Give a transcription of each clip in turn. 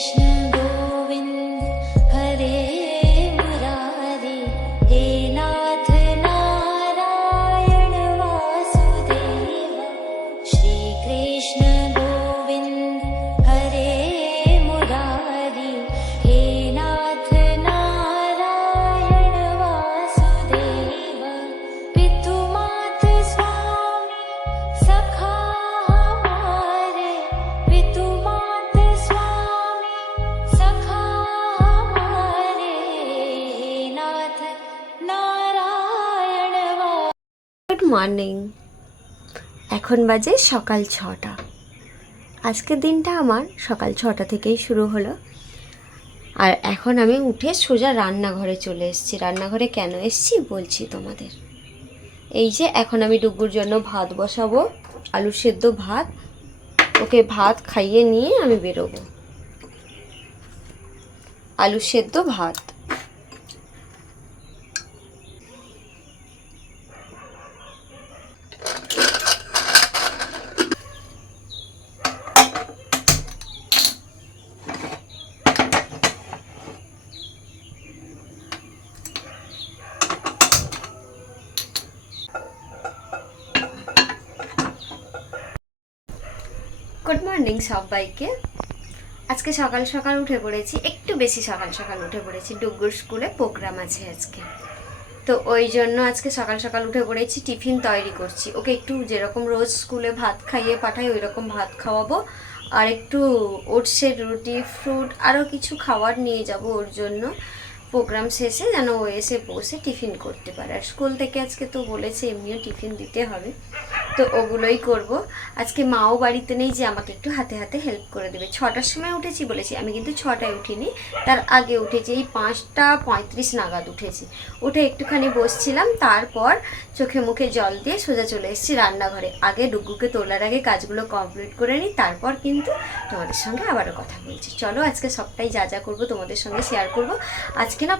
Krishna. Morning এখন বাজে সকাল ছটা। আজকের দিনটা আমার সকাল ছটা থেকেই শুরু হলো। আর এখন আমি উঠে সোজা রান্নাঘরে চলে এসেছি। রান্নাঘরে কেন এসেছি বলছি তোমাদের। এই যে এখন আমি ডুগুর জন্য ভাত বসাবো, আলু সেদ্ধ ভাত, ওকে ভাত খাইয়ে নিয়ে আমি বেরোবো। আলু সেদ্ধ ভাত। গুড মর্নিং সবাইকে। আজকে সকাল সকাল উঠে পড়েছি, একটু বেশি সকাল সকাল উঠে পড়েছি। ডুগ্গুর স্কুলে প্রোগ্রাম আছে আজকে। তো ওই জন্য আজকে সকাল সকাল উঠে পড়েছি, টিফিন তৈরি করছি। ওকে একটু যেরকম রোজ স্কুলে ভাত খাইয়ে পাঠাই ওই রকম ভাত খাওয়াবো। আর একটু ওটসের রুটি, ফ্রুট, আরও কিছু খাবার নিয়ে যাব ওর জন্য। প্রোগ্রাম শেষে যেন ও এসে বসে টিফিন করতে পারে। আর স্কুল থেকে আজকে তো বলেছে, এমনিও টিফিন দিতে হবে। তো ওগুলোই করব। আজকে মাও বাড়িতে নেই যে আমাকে একটু হাতে হাতে হেল্প করে দেবে। ছটার সময় উঠেছি বলেছি, আমি কিন্তু ছটায় উঠিনি। তার আগে উঠেছি, এই পাঁচটা পঁয়ত্রিশ নাগাদ উঠেছি। উঠে একটুখানি বসছিলাম, তারপর চোখে মুখে জল দিয়ে সোজা চলে এসেছি রান্নাঘরে। আগে ডুগুকে তোলার আগে কাজগুলো কমপ্লিট করে নিই, তারপর কিন্তু তোমাদের সঙ্গে আবারও কথা বলছি। চলো আজকে সবটাই যা যা করব তোমাদের সঙ্গে শেয়ার করব। আজকে না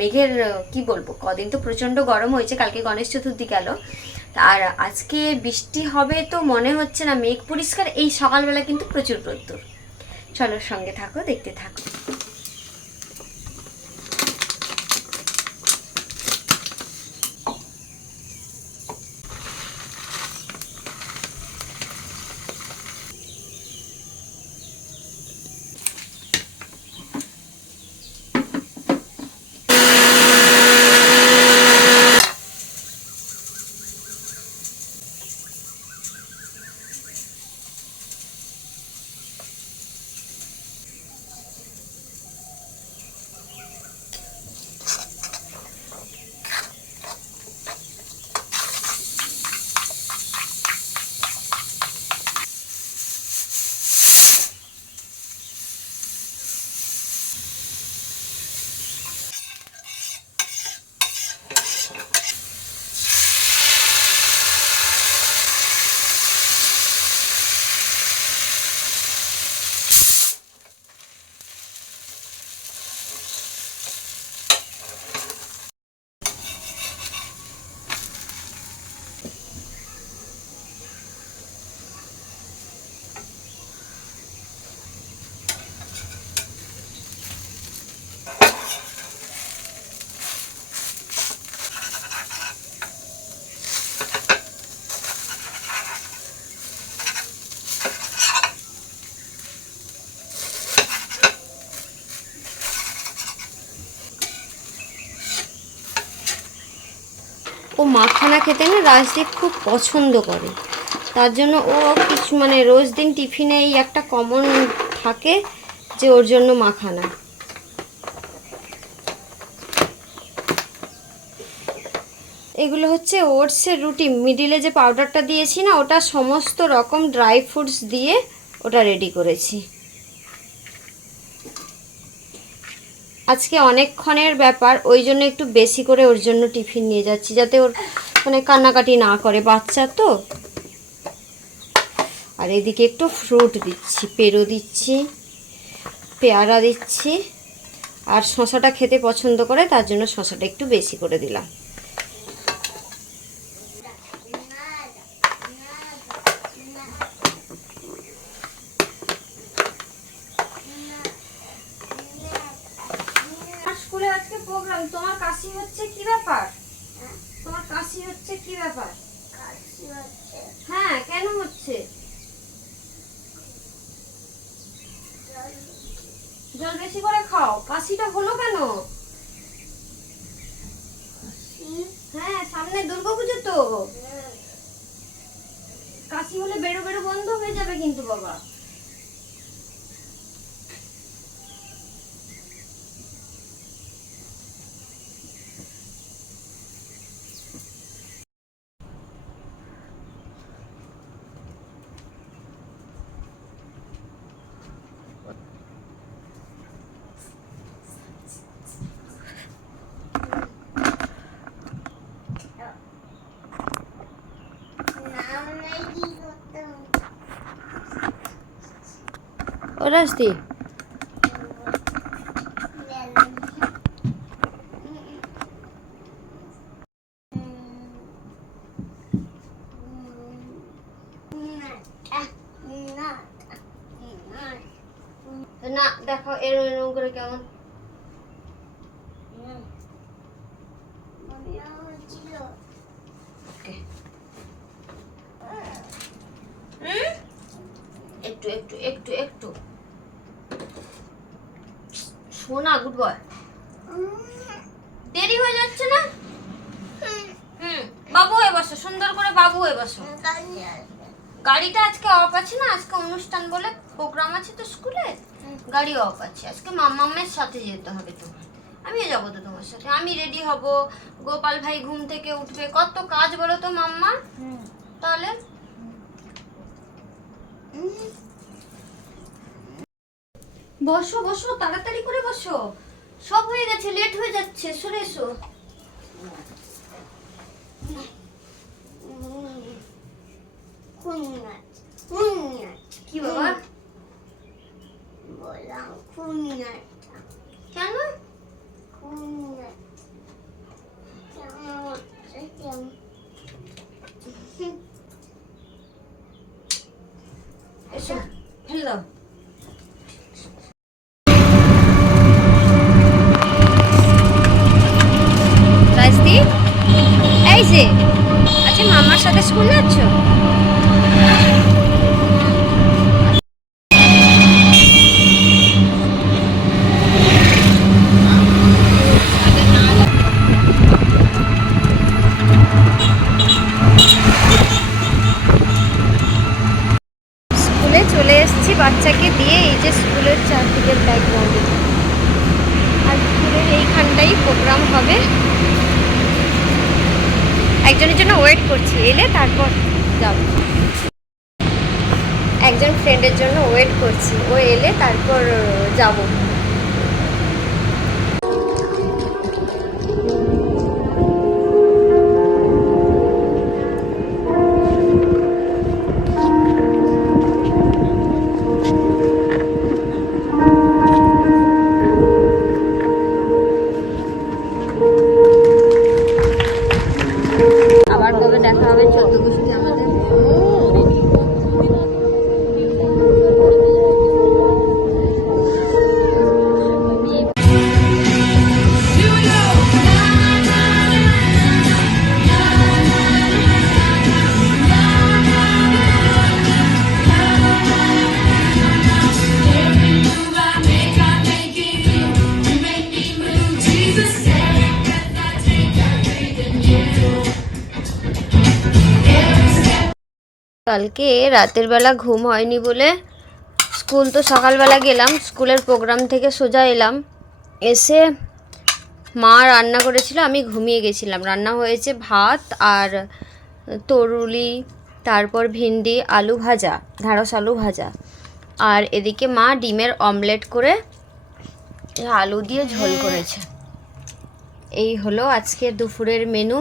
মেঘের, কি বলব, কদিন তো প্রচণ্ড গরম হয়েছে, কালকে গণেশ চতুর্থী গেল। আর আজকে বৃষ্টি হবে তো মনে হচ্ছে না, মেঘ পরিষ্কার, এই সকালবেলা কিন্তু প্রচুর প্রত্যুর চলো সঙ্গে থাকো, দেখতে থাকো। ও মাখানা খেতে না রাজদীপ খুব পছন্দ করে। তার জন্য ও কিছু মানে রোজ দিন টিফিনে এই একটা কমন থাকে যে ওর জন্য মাখানা। এগুলো হচ্ছে ওটসের রুটি। মিডিলে যে পাউডারটা দিয়েছি না, ওটা সমস্ত রকম ড্রাই ফ্রুটস দিয়ে ওটা রেডি করেছি। আজকে অনেকক্ষণের ব্যাপার, ওই জন্য একটু বেশি করে ওর জন্য টিফিন নিয়ে যাচ্ছি, যাতে ওর মানে কান্নাকাটি না করে, বাচ্চা তো। আর এদিকে একটু ফ্রুট দিচ্ছি, পেরো দিচ্ছি, পেয়ারা দিচ্ছি, আর শশাটা খেতে পছন্দ করে, তার জন্য শশাটা একটু বেশি করে দিলাম। প্রোগ্রাম তোমার কাশি হচ্ছে কি ব্যাপার? তোমার কাশি হচ্ছে কি ব্যাপার? হ্যাঁ কেন হচ্ছে? জল বেশি করে খাও। কাশিটা হলো কেন? হ্যাঁ সামনে দুর্গাপুজো তো। কাশি হলে বেরো বেরো বন্ধ হয়ে যাবে কিন্তু বাবা। রাস্তি না দেখো এরম এরম করে কেমন ওকে একটু একটু একটু একটু শোনা গুড বয় দেরি হয়ে যাচ্ছে না? হুম বাবু হয়ে বসো সুন্দর করে বাবু হয়ে বসো। গাড়িটা আজকে অফ আছে না? আজকে অনুষ্ঠান বলে প্রোগ্রাম আছে তো স্কুলে? গাড়ি অফ আছে। আজকে মাম্মামের সাথে যেতে হবে তোমার। আমিও যাব তো তোমার সাথে। আমি রেডি হব। গোপাল ভাই ঘুম থেকে উঠবে। কত কাজ বলো তো মাম্মা? তাহলে? বসো বসো তাড়াতাড়ি করে বসো সব হয়ে গেছে লেট হয়ে যাচ্ছে সরে এসো কি বাবা বললাম কেন রাজদি এই যে আচ্ছা মামার সাথে স্কুল যাচ্ছ? চলে এসেছি, বাচ্চাকে দিয়ে এই যে স্কুলের চারদিকের ব্যাকগ্রাউন্ডে আর স্কুলের এইখানটাই প্রোগ্রাম হবে। একজনের জন্য ওয়েট করছি, এলে তারপর যাব। একজন ফ্রেন্ডের জন্য ওয়েট করছি, ও এলে তারপর যাব। কালকে রাতের বেলা ঘুম হয়নি বলে স্কুল তো সকালবেলা গেলাম, স্কুলের প্রোগ্রাম থেকে সোজা এলাম। এসে মা রান্না করেছিল, আমি ঘুমিয়ে গেছিলাম। রান্না হয়েছে ভাত আর তরুলি, তারপর ভিন্ডি, আলু ভাজা, ঢ্যাঁড়স আলু ভাজা। আর এদিকে মা ডিমের অমলেট করে আলু দিয়ে ঝোল করেছে। এই হলো আজকে দুপুরের মেনু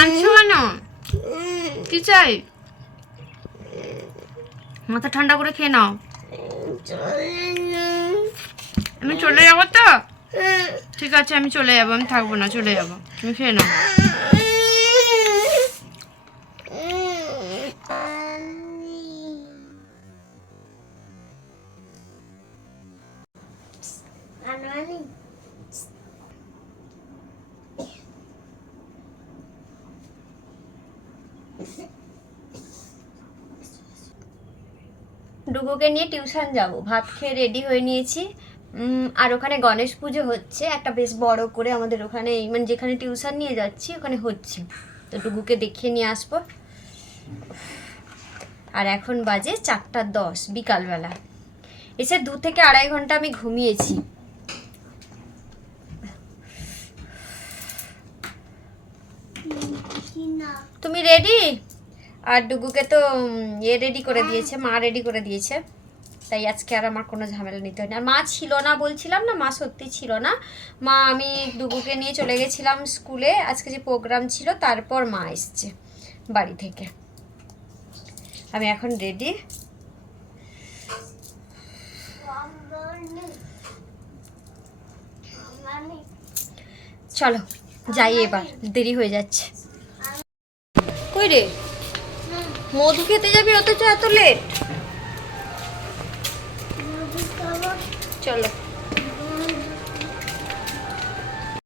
কাঁদছো কি চাই? মাথা ঠান্ডা করে খেয়ে নাও। আমি চলে যাব তো? ঠিক আছে, আমি চলে যাব, আমি থাকব না, চলে যাব। তুমি খেয়ে নাও। ডুগুকে নিয়ে টিউশন যাব। ভাত খেয়ে রেডি হয়ে নিয়েছি। আর ওখানে গণেশ পুজো হচ্ছে। একটা বেশ বড় করে আমাদের ওখানে মানে যেখানে টিউশন নিয়ে যাচ্ছি ওখানে হচ্ছে। তো ডুগুকে দেখিয়ে নিয়ে আসব। আর এখন বাজে চারটা দশ বিকালবেলা। এসে দু থেকে আড়াই ঘণ্টা আমি ঘুমিয়েছি। তুমি রেডি আর ডুগুকে তো ইয়ে রেডি করে দিয়েছে, মা রেডি করে দিয়েছে। তাই আজকে আর আমার কোনো ঝামেলা নিতে হয়নি। আর মা ছিল না বলছিলাম না, মা সত্যি ছিল না। মা, আমি ডুগুকে নিয়ে চলে গেছিলাম স্কুলে, আজকে যে প্রোগ্রাম ছিল, তারপর মা এসছে বাড়ি থেকে। আমি এখন রেডি চলো, যাই এবার, দেরি হয়ে যাচ্ছে। কই রে? মধু খেতে যাবি অথচ এত লেট চলো।